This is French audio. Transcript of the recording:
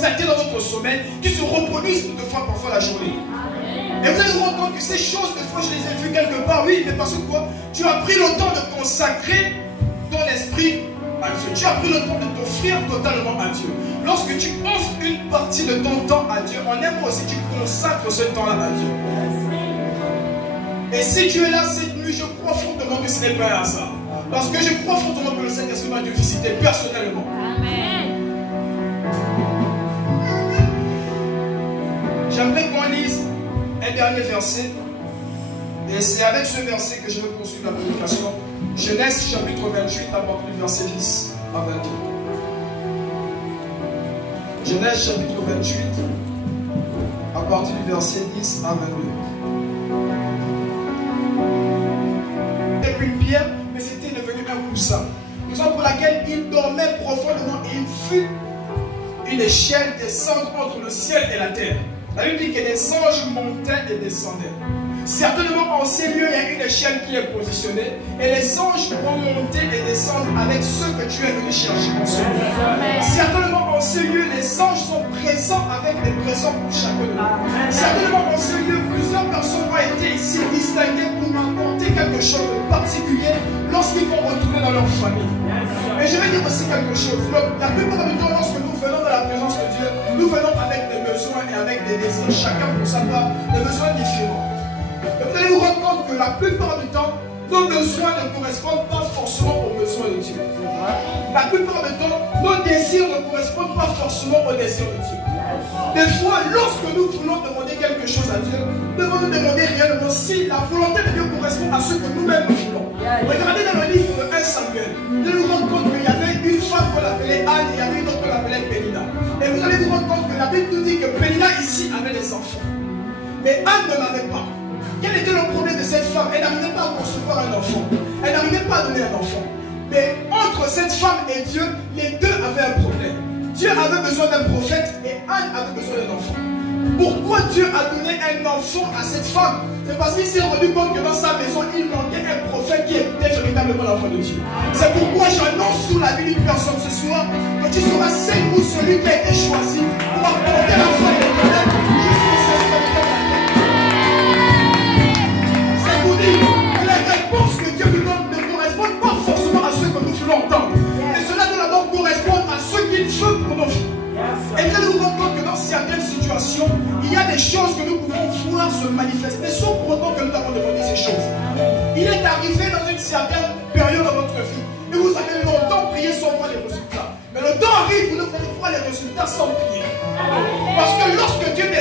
dans votre sommeil qui se reproduisent de fois parfois la journée. Et vous allez vous rendre compte que ces choses, des fois je les ai vues quelque part, oui, mais parce que quoi? Tu as pris le temps de consacrer ton esprit à Dieu. Tu as pris le temps de t'offrir totalement à Dieu. Lorsque tu offres une partie de ton temps à Dieu, on aime aussi que tu consacres ce temps-là à Dieu. Et si tu es là cette nuit, je crois fortement que ce n'est pas un hasard. Parce que je crois fortement que le Saint-Esprit va te visiter personnellement. Amen. J'aimerais qu'on lise un dernier verset. Et c'est avec ce verset que je vais poursuivre la prédication. Genèse chapitre 28 à partir du verset 10 à 22. Genèse chapitre 28 à partir du verset 10 à 22. C'était une pierre, mais c'était devenu un coussin. Raison pour laquelle il dormait profondément et il fut une échelle descendre entre le ciel et la terre. La Bible dit que les anges montaient et descendaient. Certainement en ces lieux, il y a une échelle qui est positionnée et les anges vont monter et descendre avec ceux que tu es venu chercher en ce lieu. Certainement en ces lieux, les anges sont présents avec des présents pour chacun de nous. Certainement en ces lieux, plusieurs personnes ont été ici distinguées pour apporter quelque chose de particulier lorsqu'ils vont retourner dans leur famille. Mais je vais dire aussi quelque chose. La plupart du temps, lorsque nous venons dans la présence de Dieu, nous venons avec des besoins et avec des désirs, chacun pour sa part, des besoins différents. Et vous allez vous rendre compte que la plupart du temps, nos besoins ne correspondent pas forcément aux besoins de Dieu. La plupart du temps, nos désirs ne correspondent pas forcément aux désirs de Dieu. Des fois, lorsque nous voulons demander quelque chose à Dieu, nous devons nous demander réellement si la volonté de Dieu correspond à ce que nous-mêmes nous voulons. Regardez dans le livre de 1 Samuel, vous allez vous rendre compte qu'il y avait une femme qu'on appelait Anne et il y avait une autre qu'on appelait Pénina. Et vous allez vous rendre compte que la Bible nous dit que Pénina ici avait des enfants. Mais Anne ne l'avait pas. Quel était le problème de cette femme? Elle n'arrivait pas à concevoir un enfant. Elle n'arrivait pas à donner un enfant. Mais entre cette femme et Dieu, les deux avaient un problème. Dieu avait besoin d'un prophète et Anne avait besoin d'un enfant. Pourquoi Dieu a donné un enfant à cette femme? C'est parce qu'il s'est rendu compte que dans sa maison, il manquait un prophète qui était véritablement l'enfant de Dieu. C'est pourquoi j'annonce sous la vie d'une personne ce soir que tu seras celle ou celui qui a été choisi pour apporter la foi de l'Éternel jusqu'au sacrifice de la terre. C'est pour dire que les réponses que Dieu nous donne ne correspondent pas forcément à ce que nous voulons entendre. Mais cela doit d'abord correspondre à ce qu'il veut pour nos vies. Et vous allez vous rendre compte que dans certaines situations, il y a des choses que nous pouvons voir se manifester sans pour autant que nous avons demandé ces choses. Il est arrivé dans une certaine période de votre vie et vous avez longtemps prié sans voir les résultats. Mais le temps arrive où vous allez voir les résultats sans prier.